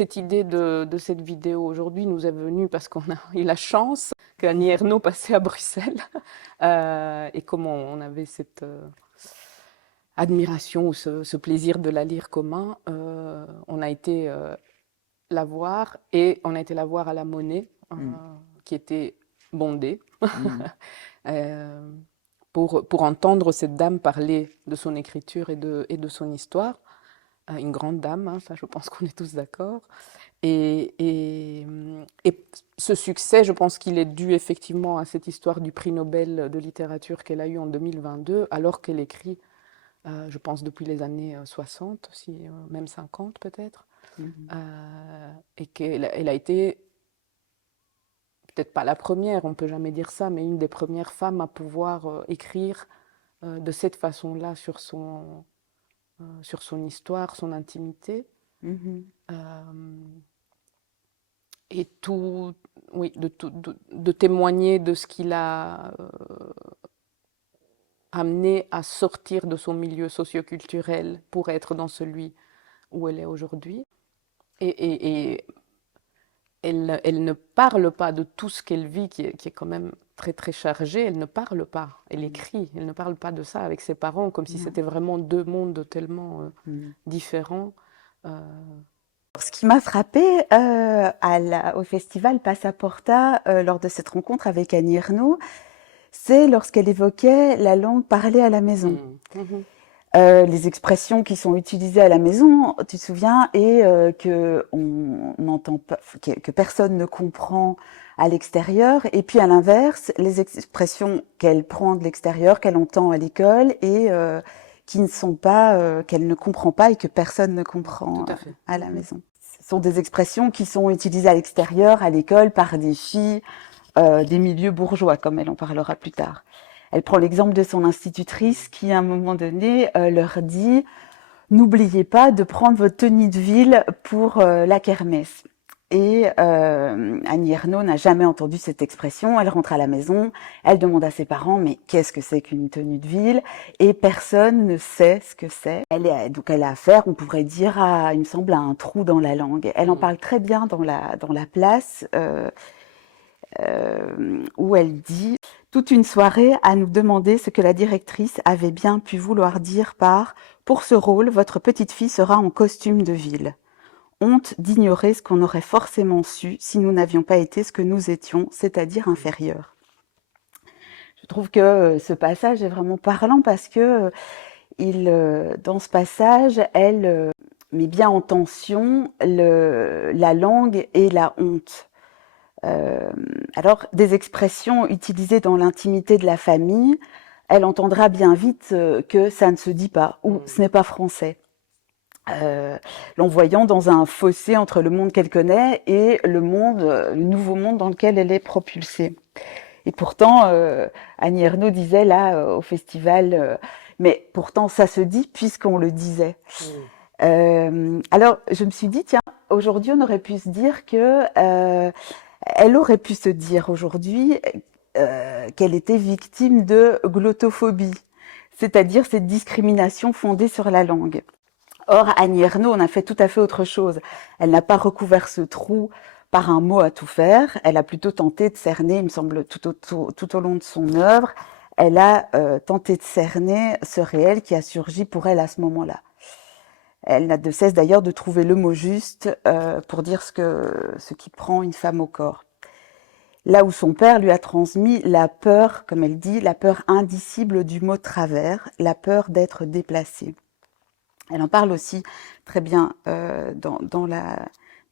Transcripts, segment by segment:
cette idée de cette vidéo aujourd'hui nous est venue parce qu'on a eu la chance qu'Annie Ernaux passait à Bruxelles et comment on avait cette admiration ou ce plaisir de la lire commun. On a été la voir et on a été la voir à la Monnaie qui était bondée euh, pour entendre cette dame parler de son écriture et de son histoire. Une grande dame, hein, ça je pense qu'on est tous d'accord. Et ce succès, je pense qu'il est dû effectivement à cette histoire du prix Nobel de littérature qu'elle a eu en 2022, alors qu'elle écrit, je pense, depuis les années 60, si, même 50 peut-être. Et qu'elle a été, peut-être pas la première, on peut jamais dire ça, mais une des premières femmes à pouvoir écrire de cette façon-là sur son histoire, son intimité. Et tout, oui, de témoigner de ce qu'il a amené à sortir de son milieu socioculturel pour être dans celui où elle est aujourd'hui. Et elle ne parle pas de tout ce qu'elle vit, qui est quand même très très chargé. Elle ne parle pas, elle écrit. Elle ne parle pas de ça avec ses parents, comme si c'était vraiment deux mondes tellement différents. Ce qui m'a frappée au festival Passaporta, lors de cette rencontre avec Annie Ernaux, c'est lorsqu'elle évoquait la langue parlée à la maison. Les expressions qui sont utilisées à la maison, tu te souviens, et que on n'entend pas, que personne ne comprend à l'extérieur, et puis à l'inverse, les expressions qu'elle prend de l'extérieur, qu'elle entend à l'école, et qui ne sont pas, qu'elle ne comprend pas et que personne ne comprend à la maison. Ce sont des expressions qui sont utilisées à l'extérieur, à l'école, par des filles des milieux bourgeois, comme elle en parlera plus tard. Elle prend l'exemple de son institutrice qui, à un moment donné, leur dit « N'oubliez pas de prendre votre tenue de ville pour la kermesse ». Et Annie Ernaux n'a jamais entendu cette expression. Elle rentre à la maison, elle demande à ses parents « Mais qu'est-ce que c'est qu'une tenue de ville ?» Et personne ne sait ce que c'est. Donc elle a affaire, on pourrait dire, il me semble, à un trou dans la langue. Elle en parle très bien dans la place où elle dit « Toute une soirée à nous demander ce que la directrice avait bien pu vouloir dire par « Pour ce rôle, votre petite fille sera en costume de ville ». Honte d'ignorer ce qu'on aurait forcément su si nous n'avions pas été ce que nous étions, c'est-à-dire inférieurs. Je trouve que ce passage est vraiment parlant parce que dans ce passage, elle met bien en tension la langue et la honte. Alors, des expressions utilisées dans l'intimité de la famille, elle entendra bien vite que ça ne se dit pas ou ce n'est pas français. L'envoyant dans un fossé entre le monde qu'elle connaît et le nouveau monde dans lequel elle est propulsée. Et pourtant, Annie Ernaux disait là au festival, mais pourtant ça se dit puisqu'on le disait. Alors, je me suis dit, tiens, aujourd'hui on aurait pu se dire que elle aurait pu se dire aujourd'hui qu'elle était victime de glottophobie, c'est-à-dire cette discrimination fondée sur la langue. Or, Annie Ernaux en a fait tout à fait autre chose. Elle n'a pas recouvert ce trou par un mot à tout faire. Elle a plutôt tenté de cerner, il me semble, tout au long de son œuvre, elle a tenté de cerner ce réel qui a surgi pour elle à ce moment-là. Elle n'a de cesse d'ailleurs de trouver le mot juste pour dire ce qui prend une femme au corps. Là où son père lui a transmis la peur, comme elle dit, la peur indicible du mot travers, la peur d'être déplacée. Elle en parle aussi très bien dans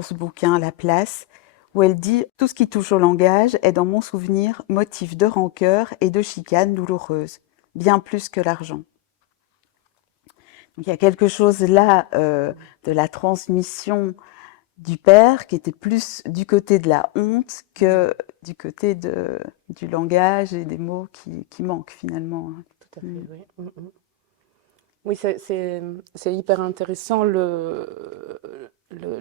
ce bouquin, La Place, où elle dit « Tout ce qui touche au langage est dans mon souvenir motif de rancœur et de chicane douloureuse, bien plus que l'argent. » Donc il y a quelque chose là de la transmission du père qui était plus du côté de la honte que du côté du langage et des mots qui manquent finalement. Tout à fait, oui. Oui, c'est hyper intéressant le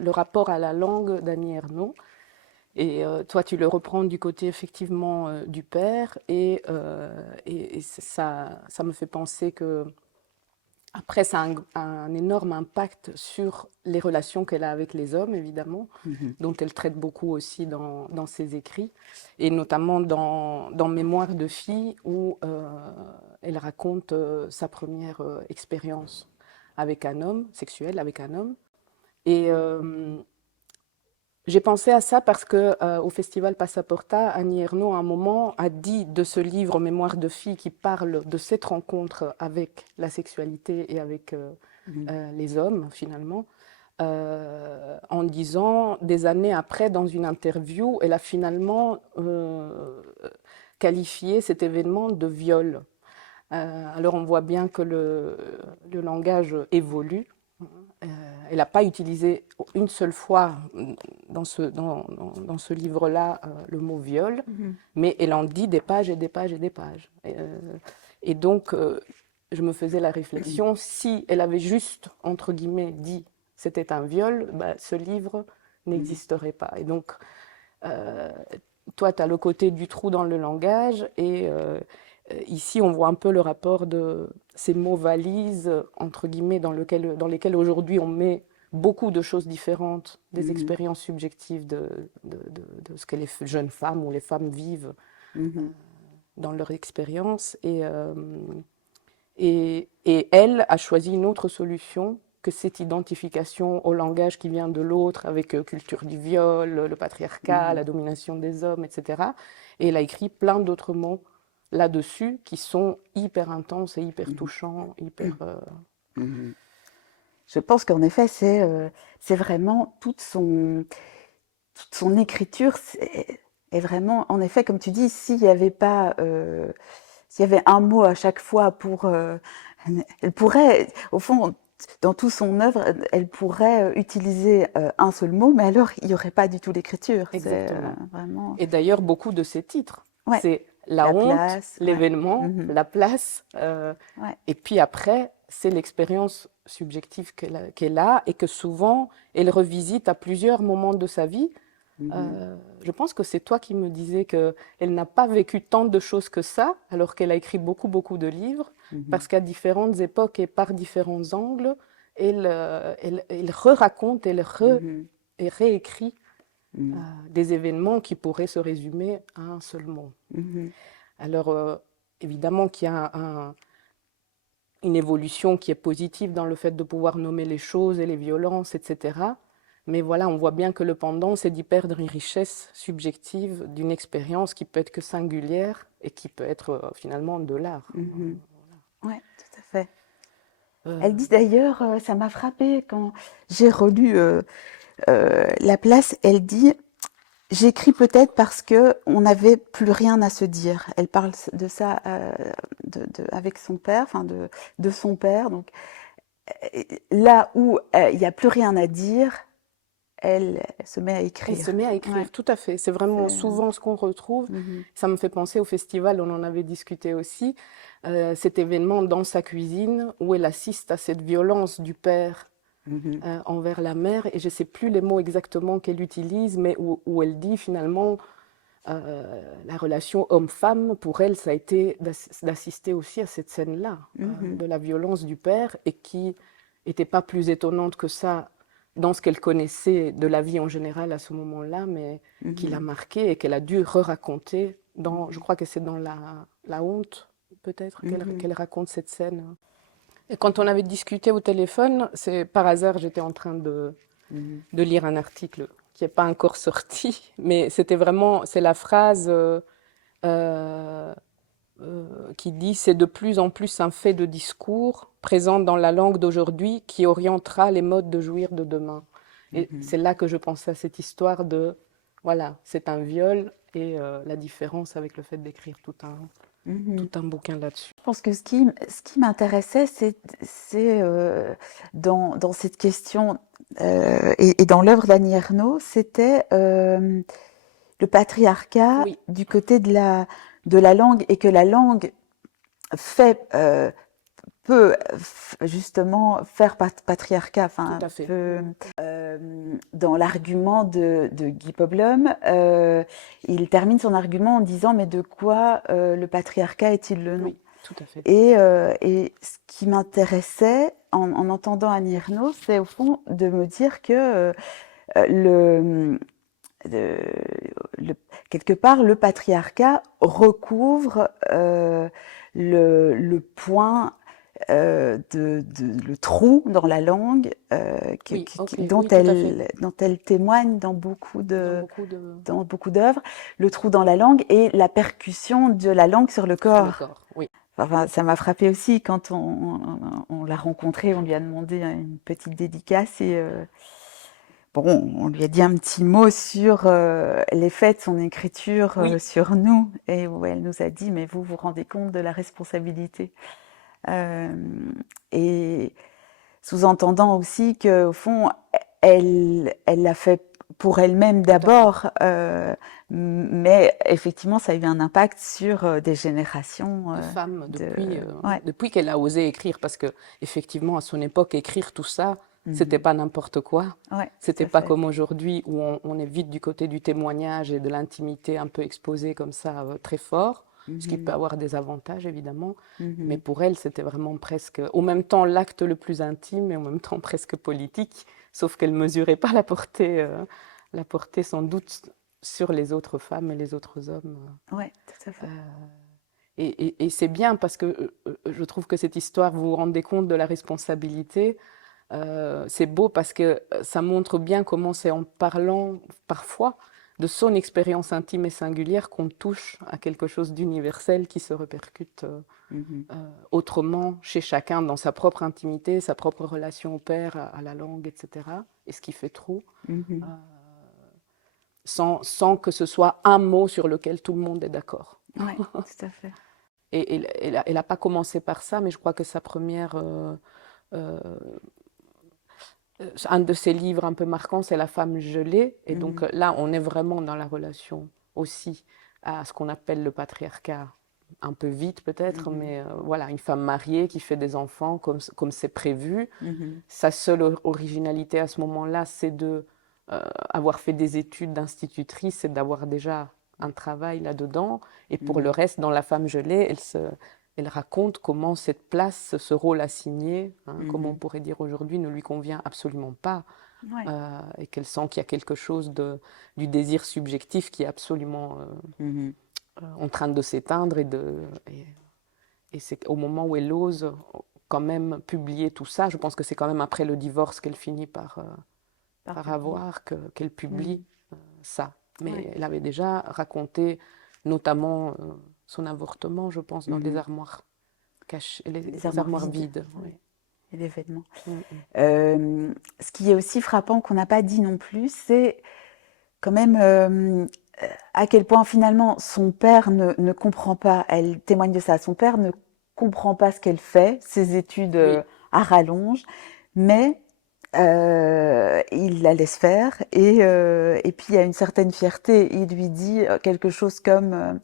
rapport à la langue d'Annie Ernaux. Et toi, tu le reprends du côté effectivement du père. Et ça me fait penser que Après, ça a un énorme impact sur les relations qu'elle a avec les hommes, évidemment, dont elle traite beaucoup aussi dans ses écrits, et notamment dans Mémoire de fille, où elle raconte sa première expérience avec un homme, sexuelle avec un homme. Et j'ai pensé à ça parce que au festival Passaporta, Annie Ernaux, à un moment, a dit de ce livre Mémoire de fille qui parle de cette rencontre avec la sexualité et avec les hommes, finalement, en disant, des années après, dans une interview, elle a finalement qualifié cet événement de viol. Alors on voit bien que le langage évolue. Elle n'a pas utilisé une seule fois dans ce livre-là le mot viol, mais elle en dit des pages et des pages et des pages. Et donc, je me faisais la réflexion, si elle avait juste, entre guillemets, dit c'était un viol, bah, ce livre n'existerait pas. Et donc, toi, tu as le côté du trou dans le langage, et ici, on voit un peu le rapport de ces mots valises, entre guillemets, dans lesquels aujourd'hui on met beaucoup de choses différentes, des expériences subjectives de ce que les jeunes femmes ou les femmes vivent dans leur expérience. Et elle a choisi une autre solution que cette identification au langage qui vient de l'autre, avec culture du viol, le patriarcat, la domination des hommes, etc. Et elle a écrit plein d'autres mots là-dessus qui sont hyper intenses et hyper touchants, hyper... Je pense qu'en effet, c'est vraiment toute son écriture est vraiment, en effet, comme tu dis, s'il y avait un mot à chaque fois elle pourrait, au fond, dans toute son œuvre, elle pourrait utiliser un seul mot, mais alors il n'y aurait pas du tout d'écriture. Exactement. Vraiment... Et d'ailleurs, beaucoup de ces titres, ouais. c'est la honte, place, l'événement, la place, et puis après, c'est l'expérience subjective qu'elle a et que souvent, elle revisite à plusieurs moments de sa vie. Je pense que c'est toi qui me disais qu'elle n'a pas vécu tant de choses que ça, alors qu'elle a écrit beaucoup, beaucoup de livres, parce qu'à différentes époques et par différents angles, elle re-raconte, elle réécrit des événements qui pourraient se résumer à un seul mot. Alors, évidemment qu'il y a une évolution qui est positive dans le fait de pouvoir nommer les choses et les violences, etc. Mais voilà, on voit bien que le pendant, c'est d'y perdre une richesse subjective d'une expérience qui peut être que singulière et qui peut être finalement de l'art. Oui, tout à fait. Elle dit d'ailleurs, ça m'a frappée quand j'ai relu La place, elle dit « J'écris peut-être parce qu'on n'avait plus rien à se dire ». Elle parle de ça avec son père, enfin de son père. Donc, là où il n'y a plus rien à dire, elle se met à écrire. Elle se met à écrire, tout à fait. C'est vraiment souvent ce qu'on retrouve. Ça me fait penser au festival, on en avait discuté aussi, cet événement dans sa cuisine où elle assiste à cette violence du père envers la mère. Et je ne sais plus les mots exactement qu'elle utilise, mais où elle dit finalement la relation homme-femme, pour elle, ça a été d'assister aussi à cette scène-là, de la violence du père, et qui n'était pas plus étonnante que ça dans ce qu'elle connaissait de la vie en général à ce moment-là, mais qui l'a marquée et qu'elle a dû re-raconter je crois que c'est dans la honte, peut-être, qu'elle raconte cette scène. Et quand on avait discuté au téléphone, c'est par hasard, j'étais en train de lire un article qui n'est pas encore sorti, mais c'est la phrase qui dit « C'est de plus en plus un fait de discours présent dans la langue d'aujourd'hui qui orientera les modes de jouir de demain. » Et c'est là que je pensais à cette histoire de, voilà, c'est un viol et la différence avec le fait d'écrire tout un bouquin là-dessus. Je pense que ce qui m'intéressait, c'est dans cette question et dans l'œuvre d'Annie Ernaux, c'était le patriarcat du côté de la langue, et que la langue peut justement faire patriarcat. Enfin, tout à fait. Dans l'argument de Guy Poblum, il termine son argument en disant « Mais de quoi le patriarcat est-il le nom ?» tout à fait. Et ce qui m'intéressait en entendant Annie Ernaux, c'est au fond de me dire que le, le- quelque part, le patriarcat recouvre le point le trou dans la langue Oui, ok, oui, tout à fait. dont elle témoigne Dans beaucoup de... dans beaucoup d'œuvres, le trou dans la langue et la percussion de la langue sur le Sur le corps. corps, oui. Enfin, ça m'a frappé aussi quand on l'a rencontré, on lui a demandé une petite dédicace et bon, on lui a dit un petit mot sur l'effet de son écriture Oui, sur nous et où elle nous a dit mais vous vous rendez compte de la responsabilité euh, et sous-entendant aussi qu'au fond elle l'a fait pour elle-même tout à fait. d'abord, mais effectivement ça a eu un impact sur des générations De femmes ouais. depuis qu'elle a osé écrire, parce que effectivement à son époque écrire tout ça, c'était Mhm. pas n'importe quoi. Ouais, tout C'était à pas fait. comme aujourd'hui où on est vite du côté du témoignage et de l'intimité un peu exposée comme ça, très fort, ce qui peut Mhm. avoir des avantages évidemment. Mais Mhm. pour elle, c'était vraiment presque, au même temps l'acte le plus intime et en même temps presque politique, sauf qu'elle mesurait pas la portée sans doute sur les autres femmes et les autres hommes. Ouais, tout à Euh, fait. et c'est bien parce que je trouve que cette histoire, vous vous rendez compte de la responsabilité. C'est beau parce que ça montre bien comment c'est en parlant parfois de son expérience intime et singulière qu'on touche à quelque chose d'universel qui se répercute Mhm. autrement chez chacun dans sa propre intimité, sa propre relation au père, à la langue, etc. Et ce qui fait trop, euh, Mhm. sans que ce soit un mot sur lequel tout le monde est d'accord. Ouais, tout à fait. Et elle n'a pas commencé par ça, mais je crois que sa première, euh, un de ses livres un peu marquants, c'est La femme gelée. Et donc Mhm. là, on est vraiment dans la relation aussi à ce qu'on appelle le patriarcat. Un peu vite peut-être, Mhm. mais voilà, une femme mariée qui fait des enfants comme c'est prévu. Mhm. Sa seule originalité à ce moment-là, c'est de avoir fait des études d'institutrice et d'avoir déjà un travail là-dedans. Et pour le Mhm. reste, dans La femme gelée, elle raconte comment cette place, ce rôle assigné, hein, comme on Mhm. pourrait dire aujourd'hui, ne lui convient absolument pas. Ouais. Et qu'elle sent qu'il y a quelque chose du désir subjectif qui est absolument Mhm. en train de s'éteindre. Et c'est au moment où elle ose quand même publier tout ça, je pense que c'est quand même après le divorce qu'elle finit Par par publier. avoir qu'elle publie Mhm. ça. Ouais. Mais elle avait déjà raconté notamment son avortement, je pense, dans les Mhm. armoires cachées, Les les armoires armoires vides. vides. Ouais. Oui. Et les vêtements. Mm, mm. Ce qui est aussi frappant qu'on n'a pas dit non plus, c'est quand même à quel point finalement son père ne comprend pas, elle témoigne de ça, son père ne comprend pas ce qu'elle fait, ses études Oui, à rallonge, mais il la laisse faire et puis il y a une certaine fierté, il lui dit quelque chose comme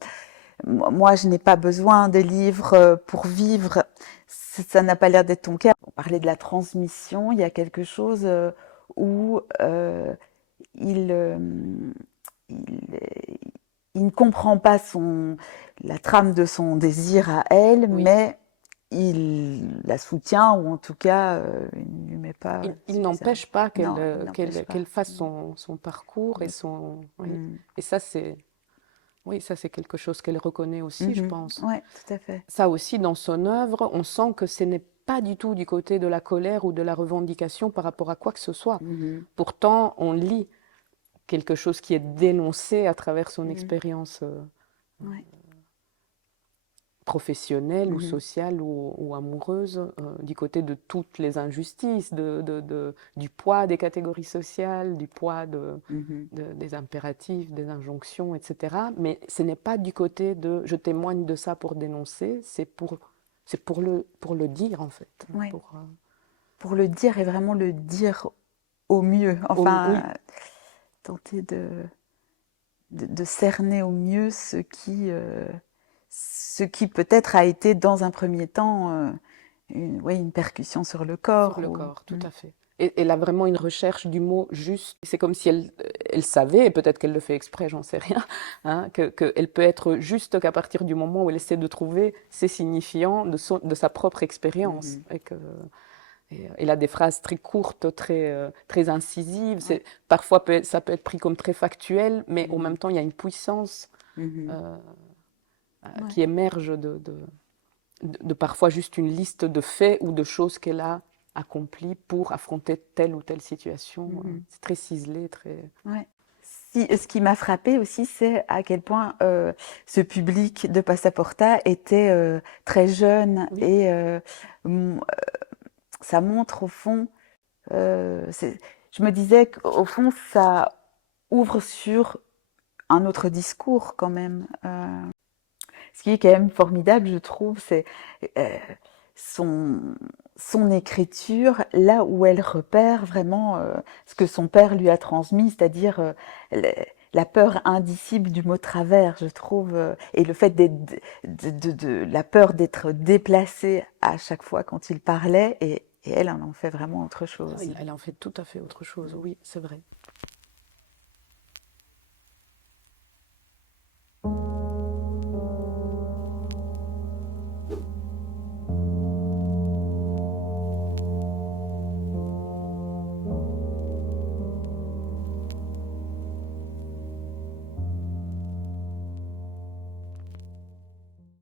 moi je n'ai pas besoin des livres pour vivre, ça n'a pas l'air d'être ton cas. On parlait de la transmission, il y a quelque chose où il, euh, il, il ne comprend pas la trame de son désir à elle, oui. mais il la soutient, ou en tout cas, il ne lui met pas Il suffisamment. n'empêche pas Non, il n'empêche pas. qu'elle fasse son parcours et Mm, son. Oui. mm, Et ça, c'est. Oui, ça, c'est quelque chose qu'elle reconnaît aussi, je mhm. pense. Ouais, tout à fait. Ça aussi, dans son œuvre, on sent que ce n'est pas du tout du côté de la colère ou de la revendication par rapport à quoi que ce soit. Mhm, Pourtant, on lit quelque chose qui est dénoncé à travers son mhm. expérience Ouais. professionnelle ou Mhm, sociale ou amoureuse, du côté de toutes les injustices, du poids des catégories sociales, du poids mhm. des impératifs, des injonctions, etc. Mais ce n'est pas du côté de je témoigne de ça pour dénoncer, c'est pour le dire en fait. Ouais. Pour, Pour le dire et vraiment le dire au mieux. Enfin, oui, tenter de cerner au mieux ce qui peut-être a été dans un premier temps ouais, une percussion sur le sur corps. le corps, tout à fait. elle a vraiment une recherche du mot juste. C'est comme si elle savait, et peut-être qu'elle le fait exprès, j'en sais rien, hein, qu'elle peut être juste qu'à partir du moment où elle essaie de trouver ses signifiants de sa propre expérience. Mhm. Et elle a des phrases très courtes, très incisives. Ouais. Parfois, ça peut être pris comme très factuel, mais en Mhm. même temps, il y a une puissance Mhm. euh, Ouais. qui émerge de parfois juste une liste de faits ou de choses qu'elle a accomplies pour affronter telle ou telle situation. Mhm. C'est très ciselé, très... Ouais. Ce qui m'a frappé aussi, c'est à quel point ce public de Passaporta était très jeune Oui, et ça montre au fond, je me disais qu'au fond, ça ouvre sur un autre discours quand même. Ce qui est quand même formidable, je trouve, c'est euh, son, son écriture, là où elle repère vraiment ce que son père lui a transmis, c'est-à-dire la peur indicible du mot travers, je trouve, et le fait la peur d'être déplacée à chaque fois quand il parlait, et elle en fait vraiment autre chose. elle en fait tout à fait autre chose, oui, c'est vrai.